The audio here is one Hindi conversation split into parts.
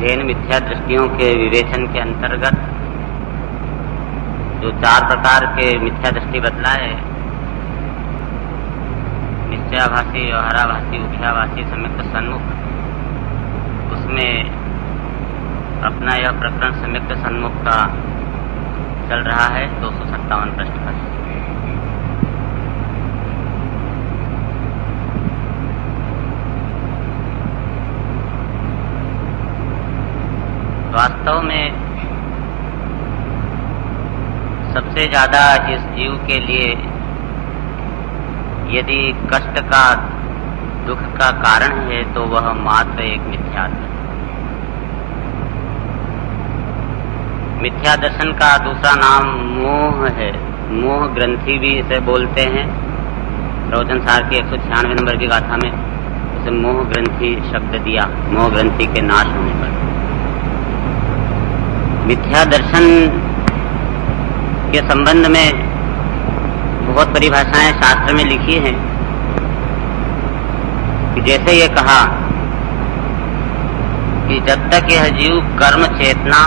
जैन मिथ्या दृष्टियों के विवेचन के अंतर्गत जो 4 प्रकार के मिथ्या दृष्टि बतलाए, निश्चयाभासी, व्यवहाराभासी, उभयाभासी, सम्यक्त सन्मुख, उसमें अपना यह प्रकरण सम्यक्त सन्मुख का चल रहा है 257 पृष्ठ पर। वास्तव में सबसे ज्यादा इस जीव के लिए यदि कष्ट का, दुख का कारण है तो वह मात्र एक मिथ्यात्व है। मिथ्या दर्शन का दूसरा नाम मोह है। मोह ग्रंथि भी इसे बोलते हैं। प्रवचन सार की 196 नंबर की गाथा में उसे मोह ग्रंथि शब्द दिया, मोह ग्रंथि के नाश होने पर। मिथ्या दर्शन के संबंध में बहुत परिभाषाएं शास्त्र में लिखी हैं कि जैसे ये कहा कि जब तक यह जीव कर्म चेतना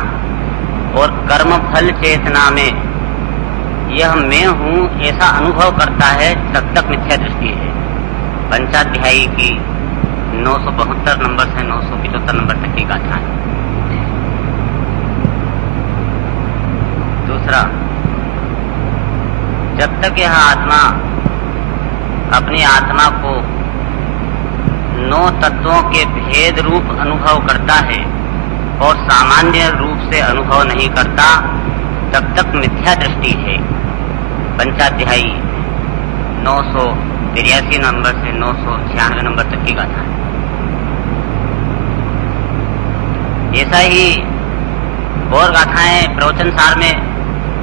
और कर्म फल चेतना में यह मैं हूं ऐसा अनुभव करता है तब तक मिथ्या दृष्टि है। पंचाध्यायी की 972 नंबर से 975 नंबर तक की गाथा है। दूसरा, जब तक यह आत्मा अपनी आत्मा को 9 तत्वों के भेद रूप अनुभव करता है और सामान्य रूप से अनुभव नहीं करता, तब तक मिथ्या दृष्टि है। पंचाध्यायी 983 नंबर से 996 नंबर तक की गाथा है। ऐसा ही और गाथाएं प्रवचन सार में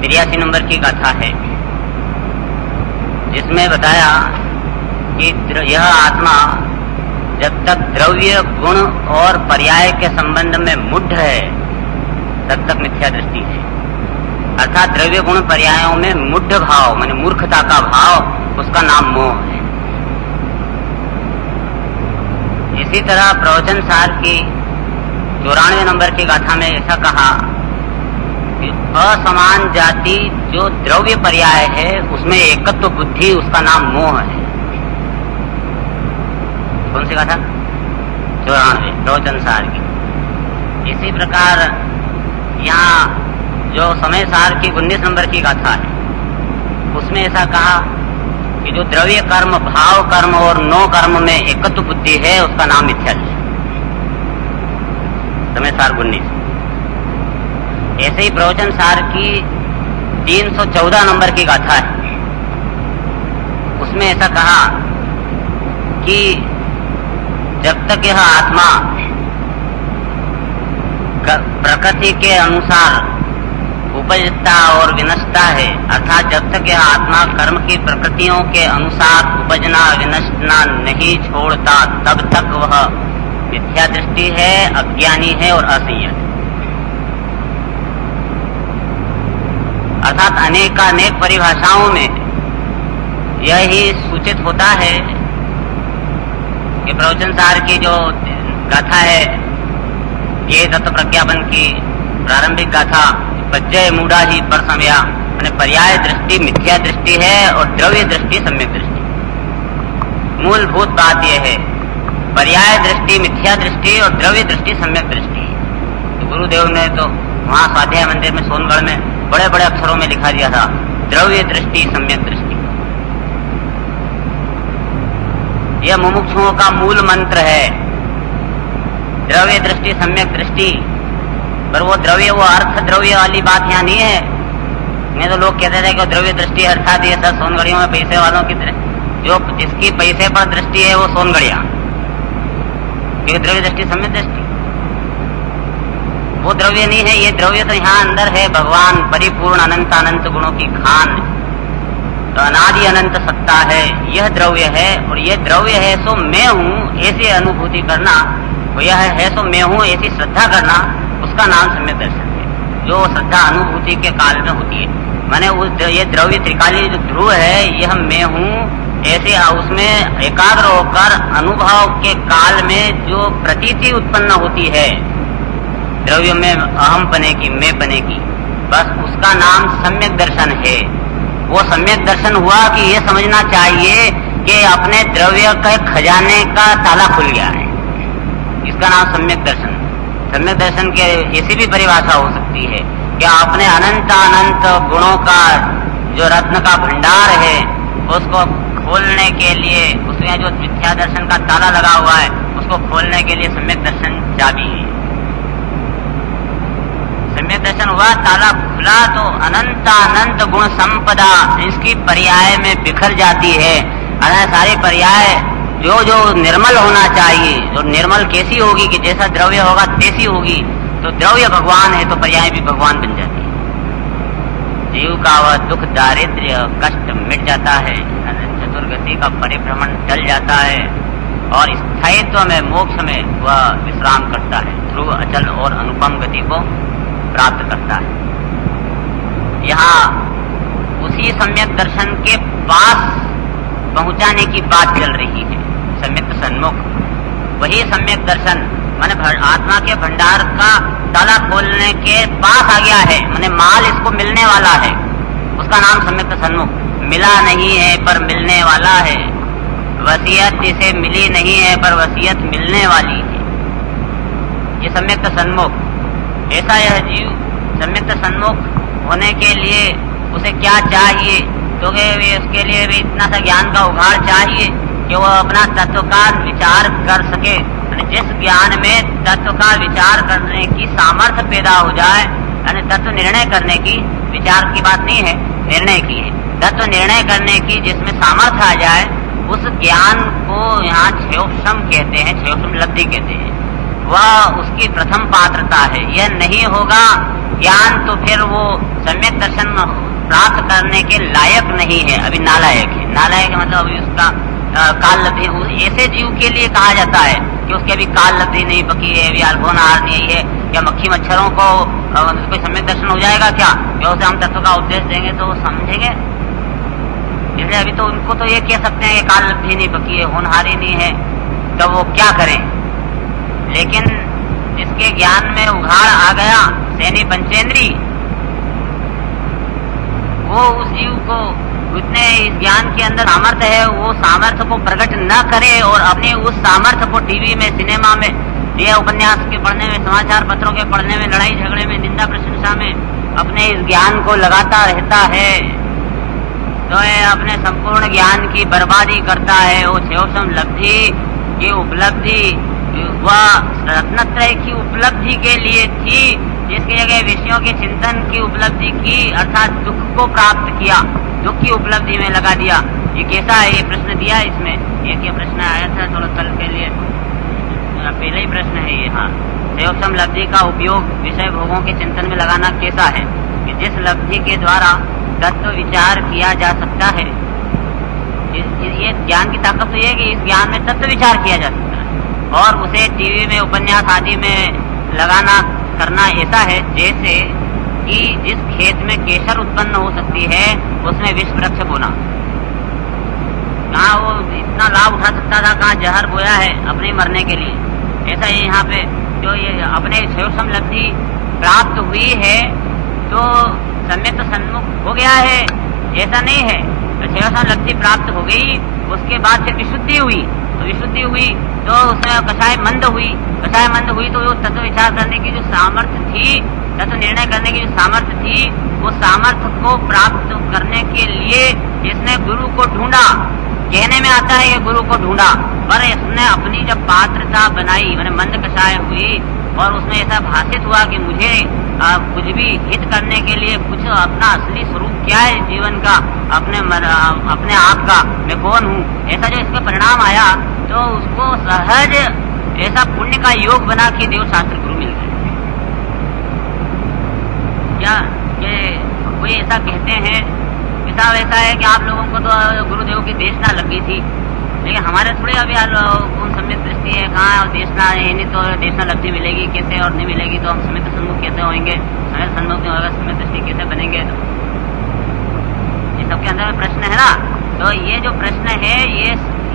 83 नंबर की गाथा है, जिसमें बताया कि यह आत्मा जब तक द्रव्य, गुण और पर्याय के संबंध में मुढ़ है तब तक मिथ्या दृष्टि है। अर्थात द्रव्य, गुण, पर्यायों में मुढ़ भाव माने मूर्खता का भाव, उसका नाम मोह है। इसी तरह प्रवचन सार की 94 नंबर की गाथा में ऐसा कहा कि असमान जाति जो द्रव्य पर्याय है उसमें एकत्व बुद्धि, उसका नाम मोह है। कौन सी गाथा? 94 प्रवचन सार की। इसी प्रकार यहाँ जो समय सार की 19 नंबर की गाथा है, उसमें ऐसा कहा कि जो द्रव्य कर्म, भाव कर्म और नो कर्म में एकत्व बुद्धि है उसका नाम मिथ्या है। समय सार 19। ऐसे ही प्रवचन सार की 314 नंबर की गाथा है, उसमें ऐसा कहा कि जब तक यह आत्मा प्रकृति के अनुसार उपजता और विनष्टा है, अर्थात जब तक यह आत्मा कर्म की प्रकृतियों के अनुसार उपजना विनष्टना नहीं छोड़ता, तब तक वह मिथ्या दृष्टि है, अज्ञानी है और असंयत है। अर्थात अनेकानेक परिभाषाओं में यही सूचित होता है कि प्रवचन सार की जो गाथा है, ये तत्व प्रज्ञापन की प्रारंभिक गाथा, पज्जय मूढ़ा ही पर समया, मैंने पर्याय दृष्टि मिथ्या दृष्टि है और द्रव्य दृष्टि सम्यक दृष्टि। मूलभूत बात यह है, पर्याय दृष्टि मिथ्या दृष्टि और द्रव्य दृष्टि सम्यक दृष्टि। तो गुरुदेव ने तो वहां स्वाध्याय मंदिर में सोनगढ़ में बड़े बड़े अक्षरों में लिखा दिया था, द्रव्य दृष्टि सम्यक दृष्टि। यह मुमुक्षुओं का मूल मंत्र है, द्रव्य दृष्टि सम्यक दृष्टि। पर वो द्रव्य, वो अर्थ द्रव्य वाली बात यहाँ नहीं है। नहीं तो लोग कहते थे कि द्रव्य दृष्टि अर्थात ये सब सोनगढ़ियों में पैसे वालों की, जो जिसकी पैसे पर दृष्टि है वो सोनगढ़िया, क्योंकि द्रव्य दृष्टि सम्यक दृष्टि वो द्रव्य नहीं है। ये द्रव्य तो यहाँ अंदर है, भगवान परिपूर्ण अनंत अनंत गुणों की खान, तो अनादि अनंत सत्ता है, यह द्रव्य है। और यह द्रव्य है सो मैं हूँ ऐसी अनुभूति करना, यह है सो मैं हूँ ऐसी श्रद्धा करना, उसका नाम सम्यक दर्शन है, जो श्रद्धा अनुभूति के काल में होती है। माने ये द्रव्य त्रिकाली जो ध्रुव है, यह मैं हूँ ऐसे उसमें एकाग्र होकर अनुभव के काल में जो प्रतीति उत्पन्न होती है, द्रव्य में अहम पने की, मैं पने की, बस उसका नाम सम्यक दर्शन है। वो सम्यक दर्शन हुआ कि ये समझना चाहिए कि अपने द्रव्य के खजाने का ताला खुल गया है, इसका नाम सम्यक दर्शन। सम्यक दर्शन के ऐसी भी परिभाषा हो सकती है कि अपने अनंत अनंत गुणों का जो रत्न का भंडार है उसको खोलने के लिए, उसमें जो मिथ्या दर्शन का ताला लगा हुआ है उसको खोलने के लिए सम्यक दर्शन चाबी है। सम्यक दर्शन हुआ, ताला खुला तो अनंत अनंत गुण संपदा इसकी पर्याय में बिखर जाती है। अनंत सारी पर्याय जो जो निर्मल होना चाहिए, जो निर्मल कैसी होगी कि जैसा द्रव्य होगा तैसी होगी, तो द्रव्य भगवान है तो पर्याय भी भगवान बन जाती है। जीव का वह दुख दारिद्र्य कष्ट मिट जाता है, चतुर्गति का परिभ्रमण टल जाता है और स्थायित्व में मोक्ष में वह विश्राम करता है, ध्रुव अचल और अनुपम गति को प्राप्त करता है। यहाँ उसी सम्यक दर्शन के पास पहुंचाने की बात चल रही है, सम्यक सन्मुख। वही सम्यक दर्शन माने आत्मा के भंडार का ताला खोलने के पास आ गया है, माने माल इसको मिलने वाला है, उसका नाम सम्यक सन्मुख। मिला नहीं है पर मिलने वाला है, वसीयत इसे मिली नहीं है पर वसीयत मिलने वाली है, ये सम्यक सन्मुख। ऐसा यह जीव सम्यक सन्मुख होने के लिए उसे क्या चाहिए, क्योंकि उसके लिए भी इतना सा ज्ञान का उघाड़ चाहिए कि वह अपना तत्व का विचार कर सके। जिस ज्ञान में तत्व का विचार करने की सामर्थ्य पैदा हो जाए, यानी तत्व निर्णय करने की, विचार की बात नहीं है, निर्णय की है, तत्व निर्णय करने की जिसमें सामर्थ्य आ जाए, उस ज्ञान को यहाँ क्षयोपशम कहते हैं, क्षयोपशम लब्धि कहते हैं। वह उसकी प्रथम पात्रता है। यह नहीं होगा ज्ञान तो फिर वो सम्यक दर्शन प्राप्त करने के लायक नहीं है, अभी नालायक है। नालायक मतलब अभी उसका काल लब्धि ऐसे जीव के लिए कहा जाता है कि उसके अभी काल लब्धि नहीं पकी है, अभी अल्पोनाहार नहीं है, या मक्खी मच्छरों को कोई सम्यक दर्शन हो जाएगा क्या, या उसे हम तत्व का उपदेश देंगे तो वो समझेंगे। इसलिए अभी तो उनको तो ये कह सकते हैं कि काल लब्धि नहीं पकी है, होनहारी नहीं है, तो वो क्या करें। लेकिन जिसके ज्ञान में उघाड़ आ गया, सैनी पंचेंद्री, वो उस जीव को उतने इस ज्ञान के अंदर सामर्थ्य है, वो सामर्थ्य को प्रकट न करे और अपने उस सामर्थ्य को टीवी में, सिनेमा में, ये उपन्यास के पढ़ने में, समाचार पत्रों के पढ़ने में, लड़ाई झगड़े में, निंदा प्रशंसा में अपने इस ज्ञान को लगाता रहता है, तो ये अपने संपूर्ण ज्ञान की बर्बादी करता है। वो क्षयोपशम लब्धि की उपलब्धि वह रत्नत्रय की उपलब्धि के लिए थी, जिसके जगह विषयों के चिंतन की उपलब्धि की, अर्थात दुख को प्राप्त किया, दुख की उपलब्धि में लगा दिया। ये कैसा है, ये प्रश्न दिया इसमें, एक ये प्रश्न आया था थोड़ा कल के लिए, पहले ही प्रश्न है ये। हाँ, क्षयोपशम लब्धि का उपयोग विषय भोगों के चिंतन में लगाना कैसा है, कि जिस लब्धि के द्वारा तत्व विचार किया जा सकता है। ये ज्ञान की ताकत तो ये कि इस ज्ञान में तत्व विचार किया जा सकता है, और उसे टीवी में, उपन्यास आदि में लगाना करना ऐसा है जैसे कि जिस खेत में केसर उत्पन्न हो सकती है उसमें विष वृक्ष बोना। कहाँ वो इतना लाभ उठा सकता था, कहाँ जहर बोया है अपने मरने के लिए। ऐसा ही यहाँ पे जो ये अपने क्षयोपशम लब्धि प्राप्त हुई है तो सम्यक सन्मुख हो गया है, ऐसा नहीं है। क्षयोपशम लब्धि प्राप्त हो गई, उसके बाद फिर विशुद्धि हुई, तो विशुद्धि हुई तो उसमें कषाय मंद हुई, कषाय मंद हुई तो वो तत्व विचार करने की जो सामर्थ्य थी, तत्व निर्णय करने की जो सामर्थ्य थी, वो सामर्थ्य को प्राप्त करने के लिए इसने गुरु को ढूंढा। कहने में आता है कि गुरु को ढूंढा, पर इसने अपनी जब पात्रता बनाई, मैंने मंद कषाय हुई और उसमें ऐसा भाषित हुआ कि मुझे कुछ भी हित करने के लिए कुछ अपना असली स्वरूप क्या है जीवन का, अपने आप का, मैं कौन हूँ, ऐसा जो इसका परिणाम आया तो उसको सहज ऐसा पुण्य का योग बना के देव शास्त्र गुरु मिल गए। क्या ये कोई ऐसा कहते हैं कि साहब ऐसा है कि आप लोगों को तो गुरुदेव की देशना लगी थी, लेकिन हमारे थोड़े अभी कौन सम्यक दृष्टि है, कहाँ देशना है, नहीं तो देशना लब्धि मिलेगी कैसे, और नहीं मिलेगी तो हम सम्यक सन्मुख कैसे होंगे, सम्यक सन्मुख नहीं होगा सम्यक दृष्टि कैसे बनेंगे। ये सबके अंदर प्रश्न है ना। तो ये जो प्रश्न है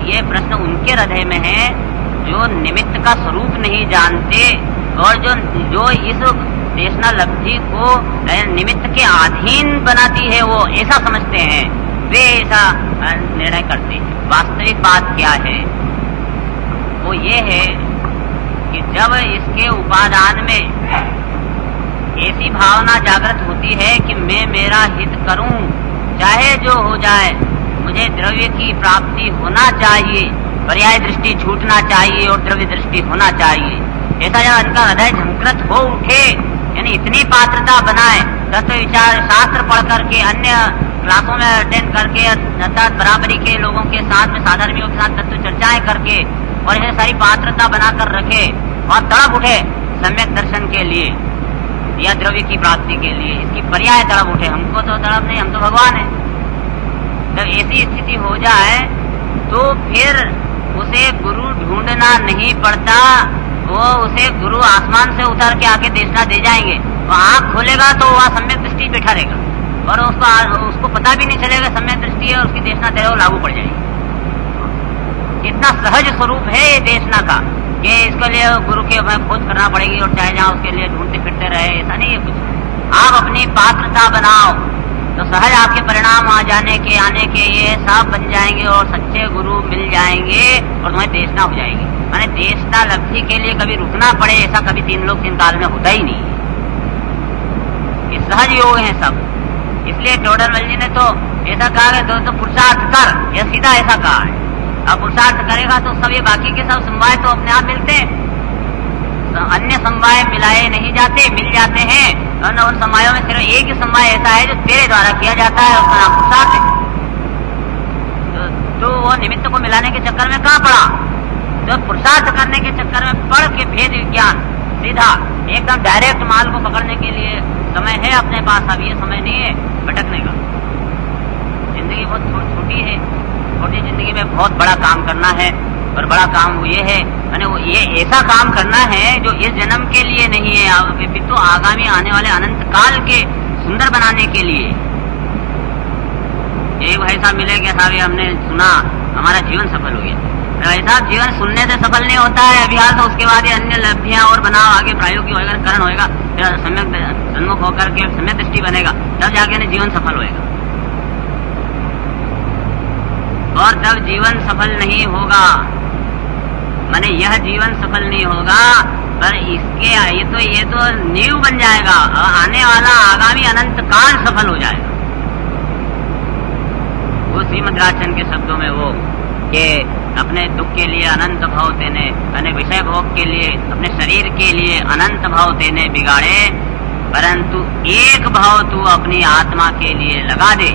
ये प्रश्न उनके हृदय में है जो निमित्त का स्वरूप नहीं जानते, और जो इस देशना लब्धि को निमित्त के अधीन बनाती है, वो ऐसा समझते हैं, वे ऐसा निर्णय करते हैं। वास्तविक बात क्या है? वो ये है कि जब इसके उपादान में ऐसी भावना जागृत होती है कि मैं मेरा हित करूं, चाहे जो हो जाए, मुझे द्रव्य की प्राप्ति होना चाहिए, पर्याय दृष्टि छूटना चाहिए और द्रव्य दृष्टि होना चाहिए, ऐसा जब इनका हृदय झंकृत हो उठे, यानी इतनी पात्रता बनाए, तत्व विचार शास्त्र पढ़ करके, अन्य क्लासों में अटेंड करके, अर्थात बराबरी के लोगों के साथ में, साधर्मियों के साथ तत्व चर्चाएं करके, और यह सारी पात्रता बनाकर रखे और तड़प उठे सम्यक दर्शन के लिए या द्रव्य की प्राप्ति के लिए, इसकी पर्याय तड़प उठे। हमको तो तड़प नहीं, हम तो भगवान है। जब ऐसी स्थिति हो जाए तो फिर उसे गुरु ढूंढना नहीं पड़ता, वो उसे गुरु आसमान से उतर के आके देशना दे जाएंगे। वो आँख खोलेगा तो वह सम्यक दृष्टि बैठा रहेगा और उसको पता भी नहीं चलेगा सम्यक दृष्टि है, उसकी देशना दे वो लागू पड़ जाएगी। इतना सहज स्वरूप है ये देशना का कि इसके लिए गुरु के खोज करना पड़ेगी और चाहे जहाँ उसके लिए ढूंढते फिरते रहे, ऐसा नहीं है कुछ। आप अपनी पात्रता बनाओ तो सहज आपके परिणाम आ जाने के, आने के ये सब बन जाएंगे और सच्चे गुरु मिल जाएंगे और तुम्हें देशना हो जाएगी। माने देशना लब्धि के लिए कभी रुकना पड़े, ऐसा कभी तीन लोग तीन काल में होता ही नहीं। ये सहज योग है सब। इसलिए टोडरमल जी ने तो ऐसा कहा कि तो पुरुषार्थ कर, यह सीधा ऐसा कहा है। अब पुरुषार्थ करेगा तो सब ये बाकी के सब समवाय तो अपने आप मिलते हैं, अन्य समवाय मिलाए नहीं जाते, मिल जाते हैं। और उन समवायों में सिर्फ एक ही समवाय ऐसा है जो तेरे द्वारा किया जाता है, उसका नाम पुरुषार्थ है। तो वो निमित्त को मिलाने के चक्कर में कहाँ पड़ा? तो पुरुषार्थ करने के चक्कर में पढ़ के भेद विज्ञान सीधा एकदम डायरेक्ट माल को पकड़ने के लिए समय है अपने पास। अब ये समय नहीं है भटकने का। जिंदगी बहुत छोटी है, छोटी जिंदगी में बहुत बड़ा काम करना है। और बड़ा काम वो ये है, यानी वो ये ऐसा काम करना है जो इस जन्म के लिए नहीं है, अपितु आगामी आने वाले अनंत काल के सुंदर बनाने के लिए। एक भाई साहब मिले कि साहब हमने सुना हमारा जीवन सफल हो गया। भाई साहब जीवन सुनने से सफल नहीं होता है, अभ्यास तो उसके बाद ही अन्य लब्धियां और बनाओ, आगे प्रायोगिक होगा, करण होगा, फिर सम्यक सन्मुख होकर के सम्यक दृष्टि बनेगा, तब जाके जीवन सफल होएगा। और जब जीवन सफल नहीं होगा, माने यह जीवन सफल नहीं होगा, पर इसके ये तो नींव बन जाएगा, आने वाला आगामी अनंत काल सफल हो जाएगा। वो श्रीमद् राजचंद्र के शब्दों में वो कि अपने दुख के लिए अनंत भाव देने, अपने विषय भोग के लिए, अपने शरीर के लिए अनंत भाव देने बिगाड़े, परंतु एक भाव तू अपनी आत्मा के लिए लगा दे,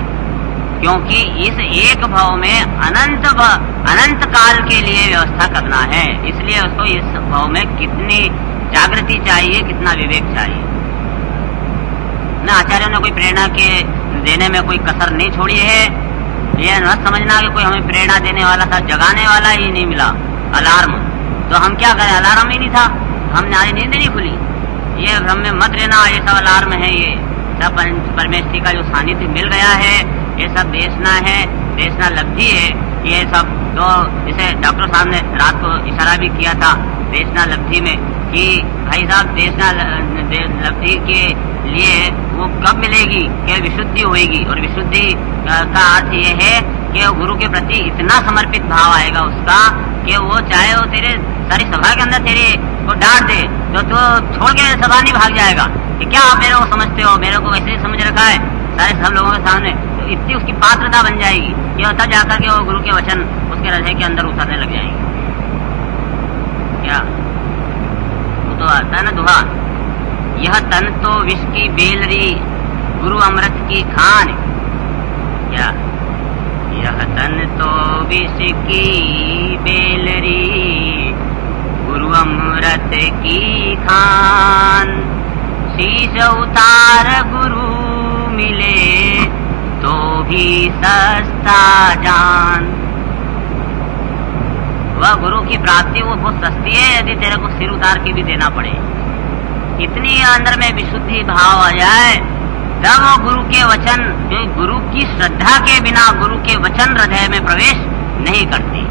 क्योंकि इस एक भाव में अनंत काल के लिए व्यवस्था करना है। इसलिए उसको इस भाव में कितनी जागृति चाहिए, कितना विवेक चाहिए। न आचार्यों ने कोई प्रेरणा के देने में कोई कसर नहीं छोड़ी है। यह न समझना कि कोई हमें प्रेरणा देने वाला था, जगाने वाला ही नहीं मिला। अलार्म तो हम क्या करें, अलार्म ही नहीं था, हमारी नींद नहीं खुली। ये भ्रम में मत रहना, ये सब अलार्म है, ये सब परमेश्वरी का जो सानिध्य मिल गया है, ये सब देशना है, देशना लब्धि है। ये सब तो जैसे डॉक्टर साहब ने रात को इशारा भी किया था देशना लब्धि में कि भाई साहब देशना लब्धि के लिए वो कब मिलेगी कि विशुद्धि होएगी। और विशुद्धि का अर्थ ये है कि गुरु के प्रति इतना समर्पित भाव आएगा उसका कि वो चाहे वो तेरे सारी सभा के अंदर तेरे को डांट दे तो छोड़ के सभा नहीं भाग जाएगा कि क्या आप मेरे को समझते हो, मेरे को वैसे ही समझ रखा है सारे सब लोगों के सामने। तो इतनी उसकी पात्रता बन जाएगी कि तब जाकर के वो गुरु के वचन उसके हृदय के अंदर उतरने लग जाएंगे। क्या वो तो आता है ना दुहा, यह तन तो विष की बेलरी गुरु अमृत की खान। क्या यह तन तो विष की बेलरी गुरु अमृत की खान। शीश उतार गुरु मिले तो भी सस्ता जान। वह गुरु की प्राप्ति वो बहुत सस्ती है यदि तेरे को सिर उतार के भी देना पड़े। इतनी अंदर में विशुद्धि भाव आ जाए तब वो गुरु के वचन, गुरु की श्रद्धा के बिना गुरु के वचन हृदय में प्रवेश नहीं करती।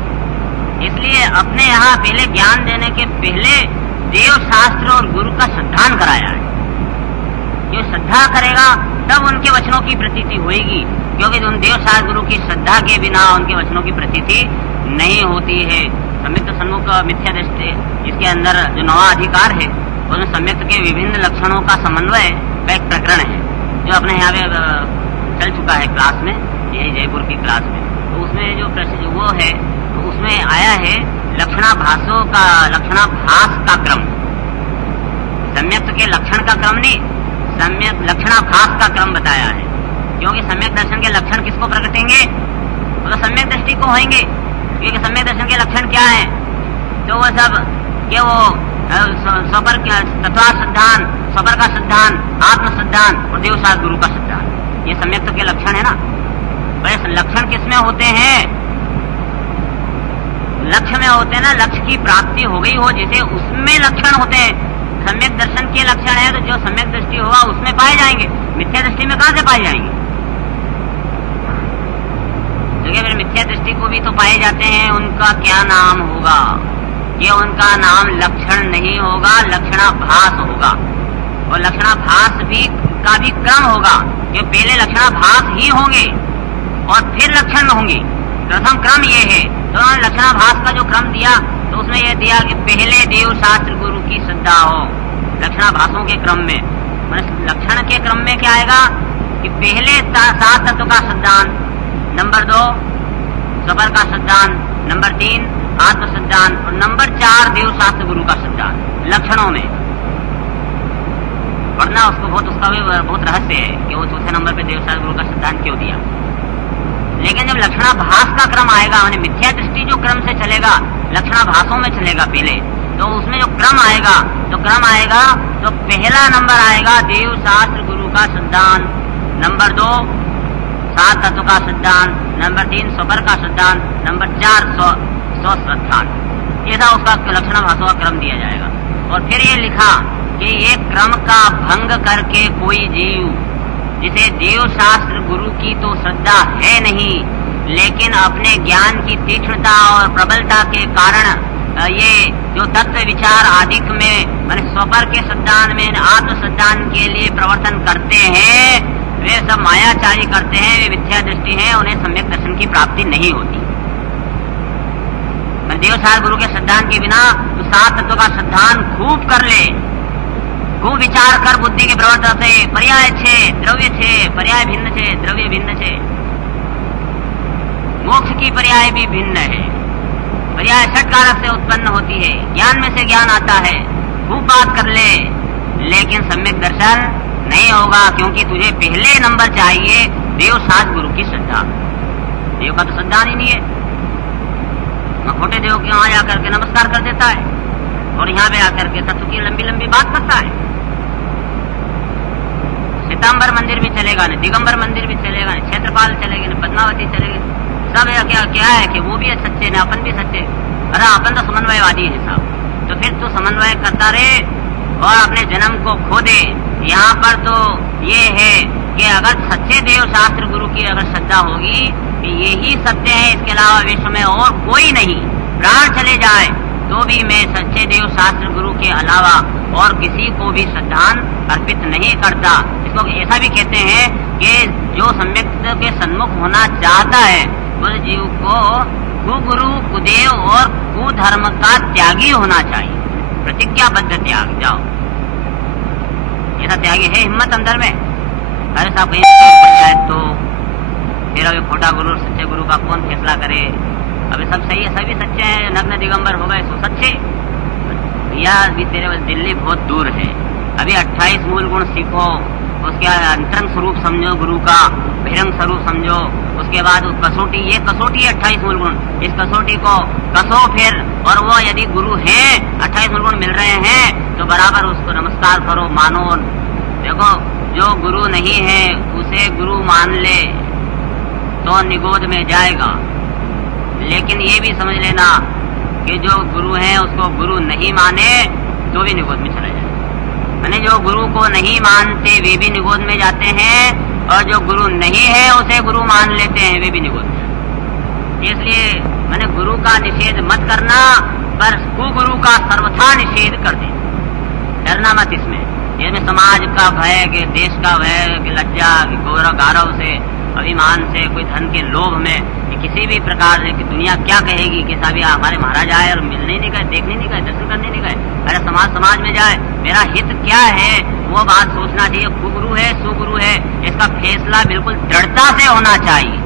इसलिए अपने यहाँ पहले ज्ञान देने के पहले देव शास्त्र और गुरु का श्रद्धान कराया है। जो श्रद्धा करेगा तब उनके वचनों की प्रतीति होगी, क्योंकि उन देव शास्त्र गुरु की श्रद्धा के बिना उनके वचनों की प्रतीति नहीं होती है। सम्यक्त सन्मुख मिथ्या दृष्टि, इसके अंदर जो नवा अधिकार है उसमें सम्यक्त के विभिन्न लक्षणों का समन्वय का एक प्रकरण है, जो अपने यहाँ पे चल चुका है क्लास में, यही जयपुर की क्लास में। तो उसमें जो प्रश्न वो है, तो उसमें आया है लक्षणाभासों का, लक्षणाभास का क्रम, सम्यक्त के लक्षण का क्रम नहीं, सम्यक लक्षणाभास का क्रम बताया है। क्योंकि सम्यक दर्शन के लक्षण किसको प्रकटेंगे? वो तो सम्यक दृष्टि को होंगे, क्योंकि सम्यक दर्शन के लक्षण क्या है? तो वो सब कि वो स्वपर तत्वा सिद्धांत, स्वपर का सिद्धांत, आत्म सिद्धांत और देवशास्त्र गुरु का सिद्धांत, ये सम्यक्त के लक्षण है ना। भाई लक्षण किसमें होते हैं? लक्ष्य में होते हैं ना, लक्ष्य की प्राप्ति हो गई हो जिसे, उसमें लक्षण होते हैं। सम्यक दर्शन के लक्षण है तो जो सम्यक दृष्टि होगा उसमें पाए जाएंगे, मिथ्या दृष्टि में कहां से पाए जाएंगे? क्योंकि फिर मिथ्या दृष्टि को भी तो पाए जाते हैं, उनका क्या नाम होगा? ये उनका नाम लक्षण नहीं होगा, लक्षणाभास होगा। और लक्षणाभास भी का भी क्रम होगा, कि पहले लक्षणाभास ही होंगे और फिर लक्षण होंगे। प्रथम क्रम ये है। तो उन्होंने लक्षणाभास का जो क्रम दिया तो उसमें यह दिया कि पहले देव शास्त्र गुरु की श्रद्धा हो, लक्षणाभासों के क्रम में। लक्षण के क्रम में क्या आएगा कि पहले 7 तत्व का सिद्धांत, नंबर 2 सबर का सिद्धांत, नंबर 3 आत्म सिद्धांत और नंबर 4 देव शास्त्र गुरु का सिद्धांत। लक्षणों में पढ़ना उसको बहुत, उसका भी बहुत रहस्य है कि वो चौथे नंबर पे देव शास्त्र गुरु का सिद्धांत क्यों दिया। लेकिन जब लक्षणाभास का क्रम आएगा, मैंने मिथ्या दृष्टि जो क्रम से चलेगा, लक्षणाभासों में चलेगा पहले, तो उसमें जो क्रम आएगा, तो पहला नंबर आएगा देव शास्त्र गुरु का सिद्धांत, नंबर 2 7 तत्व का सिद्धांत, नंबर 3 स्वपर का सिद्धांत, नंबर 4 स्व सिद्धांत। ऐसा उसका लक्षणाभासों का क्रम दिया जाएगा। और फिर ये लिखा कि ये क्रम का भंग करके कोई जीव, जिसे देव शास्त्र गुरु की तो श्रद्धा है नहीं, लेकिन अपने ज्ञान की तीक्ष्णता और प्रबलता के कारण ये जो तत्व विचार आदिक में माने स्वपर के सिद्धांत में आत्म सिद्धांत के लिए प्रवर्तन करते हैं, वे सब मायाचारी करते हैं, वे मिथ्या दृष्टि है, उन्हें सम्यक दर्शन की प्राप्ति नहीं होती। देव शास्त्र गुरु के सिद्धांत के बिना तो 7 तत्व का सिद्धांत खूब कर ले, खूब विचार कर बुद्धि के प्रवर्तन से पर्याय छे, द्रव्य छे, पर्याय भिन्न छे, द्रव्य भिन्न छे, मोक्ष की पर्याय भी भिन्न है, पर्याय षटकारक से उत्पन्न होती है, ज्ञान में से ज्ञान आता है, खूब बात कर ले, लेकिन सम्यक दर्शन नहीं होगा। क्योंकि तुझे पहले नंबर चाहिए देव शास्त्र गुरु की श्रद्धा। देव का तो श्रद्धा ही नहीं है, खोटे देव के वहां आकर के नमस्कार कर देता है और यहाँ पे आकर के तत्व की लंबी लंबी बात करता है। सीतांबर मंदिर भी चलेगा नहीं, दिगंबर मंदिर भी चलेगा नहीं, क्षेत्रपाल चलेगा नहीं, पद्मावती चलेगी, सब क्या है कि वो भी सच्चे न अपन भी सच्चे। अरे अपन तो समन्वयवादी है साहब, तो फिर तो समन्वय करता रहे और अपने जन्म को खो दे। यहाँ पर तो ये है कि अगर सच्चे देव शास्त्र गुरु की अगर श्रद्धा होगी कि यही सत्य है, इसके अलावा विश्व में और कोई नहीं, प्राण चले जाए तो भी मैं सच्चे देव शास्त्र गुरु के अलावा और किसी को भी श्रद्धांजलि अर्पित नहीं करता। इसको ऐसा भी कहते हैं कि जो सम्यक के सन्मुख होना चाहता है उस जीव को कुगुरु कुदेव और कुधर्म का त्यागी होना चाहिए, प्रतिज्ञाबद्ध त्याग। जाओ ऐसा त्यागी है हिम्मत अंदर में। अरे साहब कहीं तो फिर अभी खोटा गुरु सच्चे गुरु का कौन फैसला करे? अभी सब सही है, सभी सच्चे हैं, नग्न दिगंबर हो गए सो सच्चे। भैया अभी तेरे दिल्ली बहुत दूर है, अभी 28 मूल गुण सीखो, उसके अंतरंग स्वरूप समझो गुरु का, बहिरंग स्वरूप समझो, उसके बाद कसौटी, ये कसौटी 28 मूल गुण, इस कसौटी को कसो फिर, और वो यदि गुरु है 28 मूल गुण मिल रहे हैं तो बराबर उसको नमस्कार करो, मानो। देखो जो गुरु नहीं है उसे गुरु मान ले तो निगोद में जाएगा, लेकिन ये भी समझ लेना कि जो गुरु है उसको गुरु नहीं माने तो भी निगोद में चला जाए। मैंने जो गुरु को नहीं मानते वे भी निगोद में जाते हैं, और जो गुरु नहीं है उसे गुरु मान लेते हैं वे भी निगोद में जाते हैं। इसलिए मैंने गुरु का निषेध मत करना, पर कुगुरु का सर्वथा निषेध कर दे। डरना मत इसमें समाज का भय, कि देश का भय, कि लज्जा, कि गौरव गारव से, अभिमान से, कोई धन के लोभ में, कि किसी भी प्रकार से कि दुनिया क्या कहेगी कि साहब हमारे महाराज आए और मिलने नहीं गए, देखने नहीं गए, दर्शन करने नहीं गए, अरे समाज में जाए, मेरा हित क्या है वो बात सोचना चाहिए। कुगुरु है सुगुरु है, इसका फैसला बिल्कुल दृढ़ता से होना चाहिए।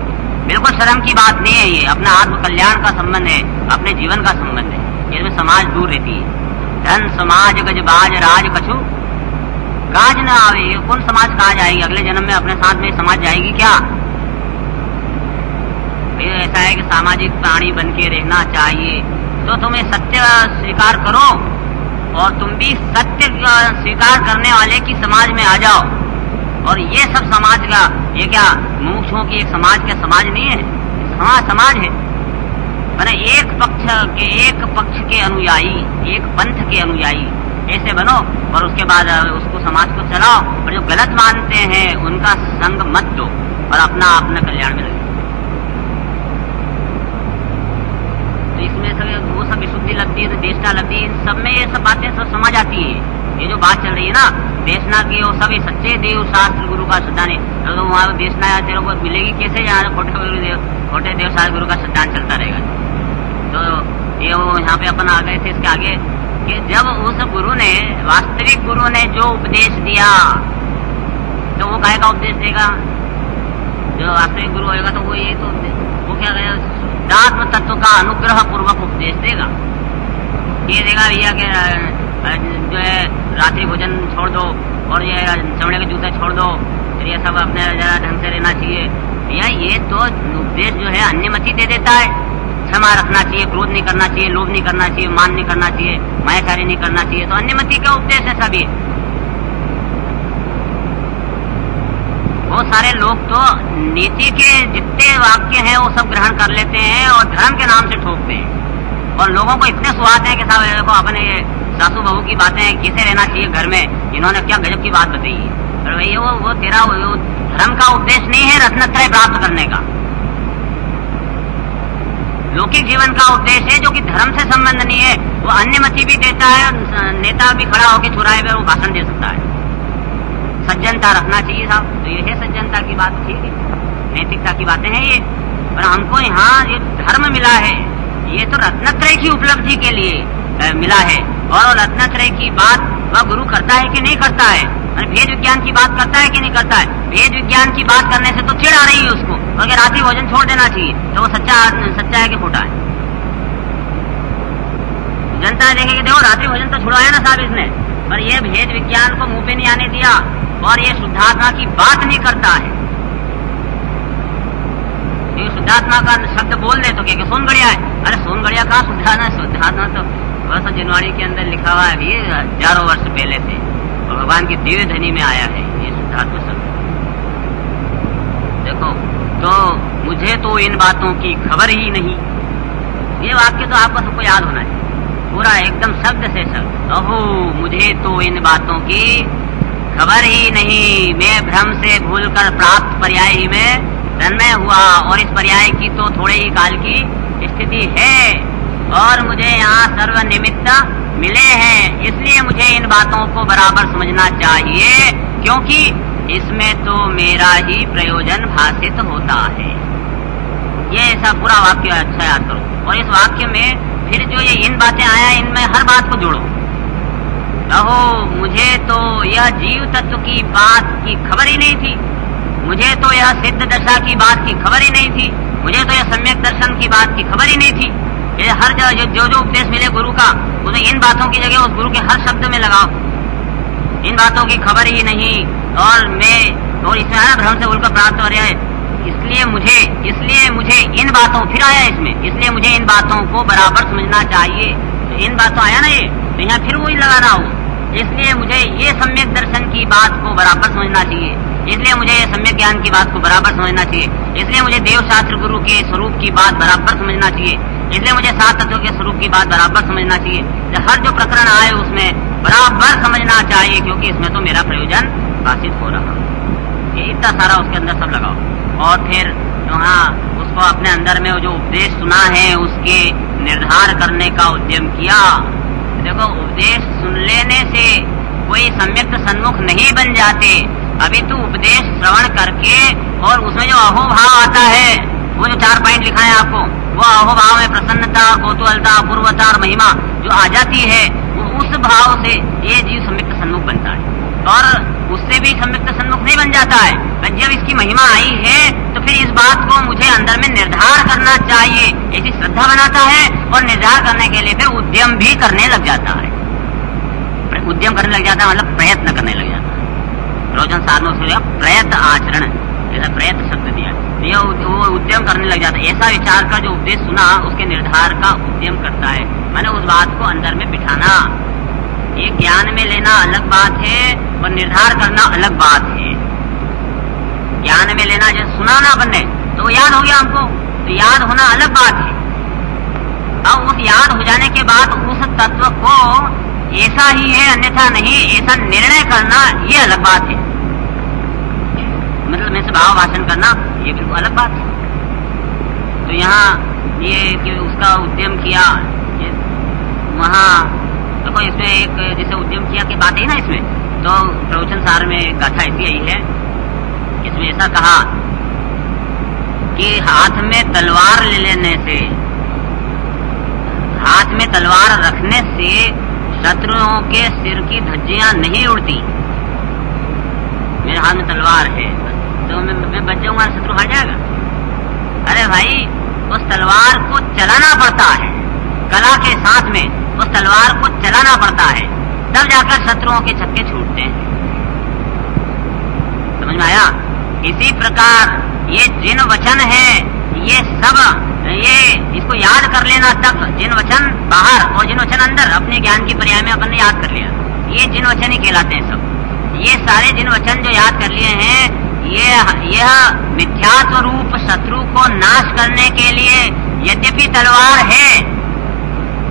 बिल्कुल शर्म की बात नहीं है, ये अपना आत्म कल्याण का संबंध है, अपने जीवन का संबंध है, इसमें समाज दूर रहती है। धन समाज गज बाज राज कछु काज न आवे, ये कौन समाज कहा जाएगी? अगले जन्म में अपने साथ में समाज जाएगी क्या? ऐसा है कि सामाजिक प्राणी बन के रहना चाहिए, तो तुम्हें सत्य स्वीकार करो और तुम भी सत्य स्वीकार करने वाले की समाज में आ जाओ। और ये सब समाज का, ये क्या मुमुक्षुओं की एक समाज नहीं है, समाज है। मैंने एक पक्ष के अनुयायी, एक पंथ के अनुयायी ऐसे बनो और उसके बाद उसको समाज को चलाओ, और जो गलत मानते हैं उनका संग मत दो और अपना कल्याण में लगे। तो इसमें सब वो सब विशुद्धि लगती है, तो देशना लगती है, इन सब में ये सब बातें सब समझ आती है। ये जो बात चल रही है ना देशना की, वो सभी सच्चे देव शास्त्र गुरु का श्रद्धा नहीं, तो वहाँ देशना तेरे को मिलेगी कैसे? यहाँ खोटे देव शास्त्र गुरु का श्रद्धान चलता रहेगा। तो ये वो यहाँ पे अपन आ गए थे इसके आगे कि जब उस गुरु ने, वास्तविक गुरु ने जो उपदेश दिया, तो वो काहे का उपदेश देगा? जो वास्तविक गुरु होगा तो वो ये तो वो क्या कहेगा? शुद्धात्म तत्व का अनुग्रह पूर्वक उपदेश देगा। ये देगा भैया के जो है रात्रि भोजन छोड़ दो और ये चमड़े के जूते छोड़ दो, फिर ये सब अपने जरा ढंग से रहना चाहिए। भैया ये तो उपदेश जो है अन्यमति दे देता है। क्षमा रखना चाहिए, क्रोध नहीं करना चाहिए, लोभ नहीं करना चाहिए, मान नहीं करना चाहिए, मायाचारी नहीं करना चाहिए, तो अन्यमति का उपदेश है सभी। बहुत सारे लोग तो नीति के जितने वाक्य हैं वो सब ग्रहण कर लेते हैं और धर्म के नाम से ठोकते हैं, और लोगों को इतने सुहाते हैं कि साहब देखो अपने ये सासू बहू की बातें कैसे रहना चाहिए घर में, इन्होंने क्या गजब की बात बताई है। और भैया वो तेरा वो धर्म का उपदेश नहीं है रत्नत्रय प्राप्त करने का, लौकिक जीवन का उपदेश है जो कि धर्म से संबंध नहीं है। वो अन्यमति भी देता है, नेता भी खड़ा होकर चौराहे पर वो भाषण दे सकता है। सज्जनता रखना चाहिए साहब, तो ये है सज्जनता की बात, ठीक है, नैतिकता की बातें हैं ये। पर हमको यहाँ ये धर्म मिला है, ये तो रत्नत्रय की उपलब्धि के लिए मिला है। और रत्नत्रय की बात वह गुरु करता है कि नहीं करता है, भेद विज्ञान की बात करता है कि नहीं करता है? भेद विज्ञान की बात करने से तो चिढ़ आ रही है उसको, अगर रात्रि भोजन छोड़ देना चाहिए, तो वो सच्चा है कि खोटा है? जनता देखेगी देखो रात्रि भोजन तो छुड़वाया ना साहब इसने, पर ये भेद विज्ञान को मुंह पे नहीं आने दिया और ये शुद्धात्मा की बात नहीं करता है। ये शुद्धात्मा का शब्द बोल दे तो क्या सोनगढ़िया है? अरे सोनगढ़िया कहाँ शुद्धात्मा तो बस जिनवाणी के अंदर लिखा हुआ है, ये हजारों वर्ष पहले से और भगवान की दिव्य ध्वनि में आया है ये शुद्धात्मा शब्द। देखो तो मुझे तो इन बातों की खबर ही नहीं, ये वाक्य तो आपको सबको याद होना चाहिए पूरा एकदम शब्द से शब्द। अहो मुझे तो इन बातों की खबर ही नहीं, मैं भ्रम से भूलकर प्राप्त पर्याय ही में तन्मय हुआ, और इस पर्याय की तो थोड़े ही काल की स्थिति है और मुझे यहाँ सर्व निमित्त मिले हैं, इसलिए मुझे इन बातों को बराबर समझना चाहिए, क्योंकि इसमें तो मेरा ही प्रयोजन भाषित होता है। ये ऐसा पूरा वाक्य अच्छा याद करो, और इस वाक्य में फिर जो ये इन बातें आया इनमें हर बात को जोड़ो। कहो मुझे तो यह जीव तत्व की बात की खबर ही नहीं थी, मुझे तो यह सिद्ध दशा की बात की खबर ही नहीं थी, मुझे तो यह सम्यक दर्शन की बात की खबर ही नहीं थी। ये हर जगह जो उपदेश मिले गुरु का, उसे इन बातों की जगह उस गुरु के हर शब्द में लगाओ। इन बातों की खबर ही नहीं, और इसमें आया भ्रम से भूलकर प्राप्त हो रहा है, इसलिए मुझे इन बातों, फिर आया इसमें, इसलिए मुझे इन बातों को बराबर समझना चाहिए। तो इन बातों आया ना ये, तो यहाँ फिर वही लगाना हो, इसलिए मुझे ये सम्यक दर्शन की बात को बराबर समझना चाहिए, इसलिए मुझे ये सम्यक ज्ञान की बात को बराबर समझना चाहिए, इसलिए मुझे देव शास्त्र गुरु के स्वरूप की बात बराबर समझना चाहिए, इसलिए मुझे सात तत्वों के स्वरूप की बात बराबर समझना चाहिए। हर जो प्रकरण आए उसमें बराबर समझना चाहिए, क्योंकि इसमें तो मेरा प्रयोजन भाषित हो रहा। ये इतना सारा उसके अंदर सब लगाओ, और फिर वहाँ उसको अपने अंदर में जो उपदेश सुना है उसके निर्धार करने का उद्यम किया। देखो उपदेश सुन लेने से कोई सम्यक सन्मुख नहीं बन जाते, अभी तू उपदेश श्रवण करके और उसमें जो अहोभाव आता है, वो जो 4 पॉइंट लिखा है आपको, वो अहोभाव में प्रसन्नता, कौतूहलता, अपूर्वता और महिमा जो आ जाती है, वो उस भाव से ये जीव सम्यक सन्मुख बनता है। और उससे भी सम्यक सन्मुख नहीं बन जाता है। पर जब इसकी महिमा आई है तो फिर इस बात को मुझे अंदर में निर्धार करना चाहिए, ऐसी श्रद्धा बनाता है और निर्धार करने के लिए फिर उद्यम भी करने लग जाता है। उद्यम करने लग जाता है मतलब प्रयत्न करने लग जाता है। प्रवचन सार में उसको प्रयत्न आचरण, जैसा प्रयत्न शब्द दिया, ये वो उद्यम करने लग जाता है। ऐसा विचार का जो उपदेश सुना उसके निर्धार का उद्यम करता है, मैंने उस बात को अंदर में बिठाना। ये ज्ञान में लेना अलग बात है और निर्धार करना अलग बात है। ज्ञान में लेना जैसे सुना ना अपन ने तो याद हो गया हमको, तो याद होना अलग बात है। अब उस याद हो जाने के बाद उस तत्व को ऐसा ही है अन्यथा नहीं, ऐसा निर्णय करना ये अलग बात है। मतलब में से भाव भाषण करना ये बिल्कुल अलग बात है। तो यहाँ ये कि उसका उद्यम किया, वहाँ देखो इसमें एक जैसे उद्यम किया की बात है ना, इसमें तो प्रवचन सार में गाथा ऐसी आई है, इसमें ऐसा कहा कि हाथ में तलवार ले लेने से, हाथ में तलवार रखने से शत्रुओं के सिर की धज्जियां नहीं उड़ती। मेरे हाथ में तलवार है तो मैं बच जाऊंगा, शत्रु हार जाएगा। अरे भाई, उस तलवार को चलाना पड़ता है, कला के साथ में उस तलवार को चलाना पड़ता है, तब जाकर शत्रुओं के छक्के छूटते हैं। समझ में आया? इसी प्रकार ये जिन वचन है, ये सब ये इसको याद कर लेना, तक जिन वचन बाहर और जिन वचन अंदर अपने ज्ञान की पर्याय में अपन ने याद कर लिया, ये जिन वचन ही कहलाते हैं सब। ये सारे जिन वचन जो याद कर लिए हैं, यह मिथ्यात्व रूप शत्रु को नाश करने के लिए यद्यपि तलवार है,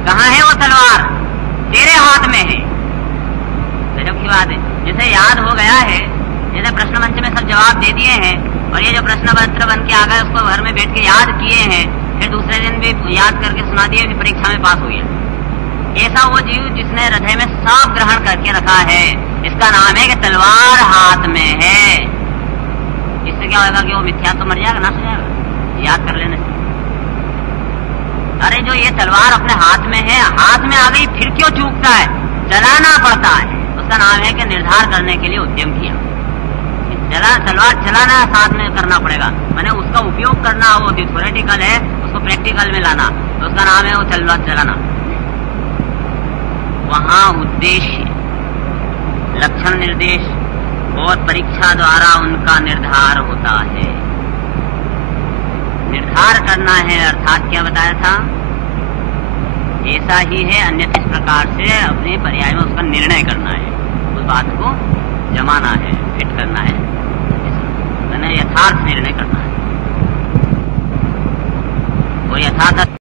कहाँ है वो तलवार? तेरे हाथ में है। गजब की बात है। जैसे याद हो गया है, जैसे प्रश्न मंच में सब जवाब दे दिए हैं और ये जो प्रश्न पत्र बन के आ गए उसको घर में बैठ के याद किए हैं, फिर दूसरे दिन भी याद करके सुना दिए कि परीक्षा में पास हो गया। ऐसा वो जीव जिसने हृदय में सब ग्रहण करके रखा है, इसका नाम है कि तलवार हाथ में है। इससे क्या होगा कि वो मिथ्या तो मर जाएगा, नाश हो जाएगा याद कर लेने से। अरे जो ये तलवार अपने हाथ में है, हाथ में आ गई फिर क्यों चूकता है? चलाना पड़ता है। उसका नाम है कि निर्धार करने के लिए उद्यम किया। तलवार चलाना साथ में करना पड़ेगा, मैंने उसका उपयोग करना, वो थ्योरेटिकल है, उसको प्रैक्टिकल में लाना, तो उसका नाम है वो तलवार चलाना। वहाँ उद्देश्य, लक्षण निर्देश और परीक्षा द्वारा उनका निर्धार होता है। निर्धार करना है अर्थात क्या बताया था? ऐसा ही है, अन्यथा इस प्रकार से अपने पर्याय में उसका निर्णय करना है, उस बात को जमाना है, फिट करना है, यथार्थ निर्णय करना है। और यथार्थ